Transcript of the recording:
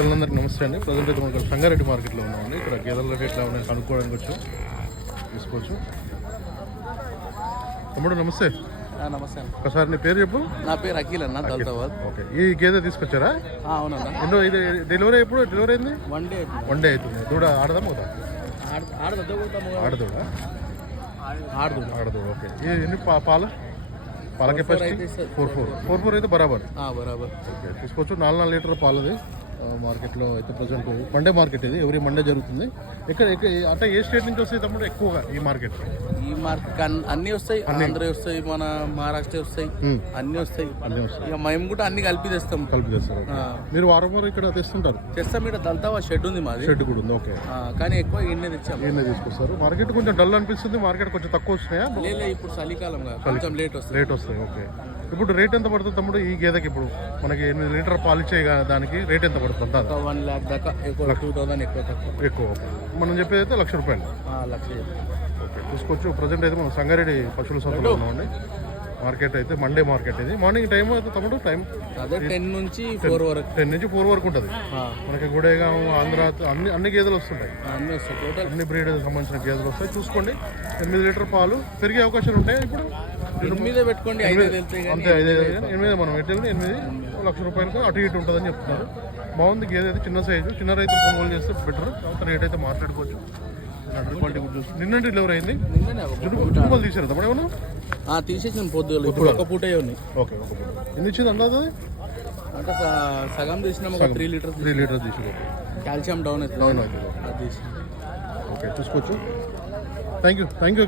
అందరికీ నమస్తే అండి. ప్రజెంట్ అయితే మనకు సంగారెడ్డి మార్కెట్లో ఉన్నామండి. ఇక్కడ గేదెల రేట్ ఎట్లా ఉన్నాయి కనుక్కోవడానికి వచ్చాం, తీసుకోవచ్చు. తమ్ముడు నమస్తే. నమస్తే అన్న. ఒకసారి నీ పేరు చెప్పు. నా పేరు అఖిల్ అన్న, దళితాబాద్. ఓకే, ఈ గేదె తీసుకొచ్చారా? అవునన్నా. ఎన్నో ఇది డెలివరీ ఎప్పుడు డెలివరీ అయింది? వన్ డే అవుతుంది. దూడ ఆడదా పోతా? ఆడదూడ. ఓకే, ఎన్ని పాలు పాల కెపాసిటీ? 4 అయితే బరాబర్. ఓకే, తీసుకోవచ్చు. 4 లీటర్ పాలది. మార్కెట్లో అయితే ప్రజెంట్ మండే మార్కెట్ ఇది, ఎవ్రీ మండే జరుగుతుంది. ఇక్కడ అంటే ఏ స్టేట్ నుంచి వస్తాయి తమ్ముడు ఎక్కువగా ఈ మార్కెట్? అన్ని వస్తాయి, ఆంధ్ర వస్తాయి, మన మహారాష్ట్ర వస్తాయి, అన్ని వస్తాయి. ఇక మేము కూడా అన్ని కలిపి తెస్తాం. మీరు వారం వారం ఇక్కడ తెస్తుంటారు? తెస్తాం. ఇక్కడ దళితాబాద్ షెడ్ ఉంది, మాది షెడ్ కూడా ఉంది. ఓకే, కానీ ఎక్కువ ఇన్నే తెచ్చాం. ఇన్నే తీసుకొస్తారు. మార్కెట్ కొంచెం డల్ అనిపిస్తుంది, మార్కెట్ కొంచెం తక్కువ వస్తున్నాయా? ఇప్పుడు చలికాలం కొంచెం లేట్ వస్తాయి. ఓకే, ఇప్పుడు రేట్ ఎంత పడుతుంది తమ్ముడు ఈ గేదెకి? ఇప్పుడు మనకి 8 లీటర్ పాలు ఇచ్చే దానికి రేట్ ఎంత పడుతుంది? 1 lakh దాకా, 2,000 ఎక్కువ. మనం చెప్పేది అయితే ₹1,00,000. ఓకే, చూసుకోవచ్చు. ప్రజెంట్ అయితే మనం సంగారెడ్డి పశువుల సంతలో ఉన్నామండి. మార్కెట్ అయితే మండే మార్కెట్ ఇది. మార్నింగ్ టైం అయితే తమ్ముడు టైం 10 నుంచి 4 వరకు. 10 నుంచి 4 వరకు ఉంటుంది. మనకి గుడేగాం, ఆంధ్ర అన్ని గేదెలు వస్తుంటాయి. అన్ని బ్రీడ్ సంబంధించిన గేదెలు వస్తాయి. చూసుకోండి, 8 లీటర్ పాలు పెరిగే అవకాశాలు ఉంటాయి. ఇప్పుడు 8 పెట్టుకోండి, 5 అంతే. 8 మనం ఎట్లా 8 ₹1,00,000 అటు ఇటు ఉంటుందని చెప్తున్నారు. బాగుంది గేదె అయితే, చిన్న సైజు. చిన్న రైతులు కొనుగోలు చేస్తే బెటర్. రేట్ అయితే మాట్లాడుకోవచ్చు. క్వాలిటీ కూడా చూసి నిన్న డెలివరీ అయింది. జుడుమలు తీసారు తమ్ముడు ఏమన్నా? తీసేసాను పొద్దుగా. ఇప్పుడు ఒక పూటే ఉన్నాయి. ఓకే, ఒక పూట. ఎన్ని ఇచ్చింది అందాజ? అంటే సగం తీసినాం, 3 లీటర్స్ తీసి. కాల్షియం డౌన్ అవుతుంది. ఓకే, చూసుకోవచ్చు. Thank you. Thank you.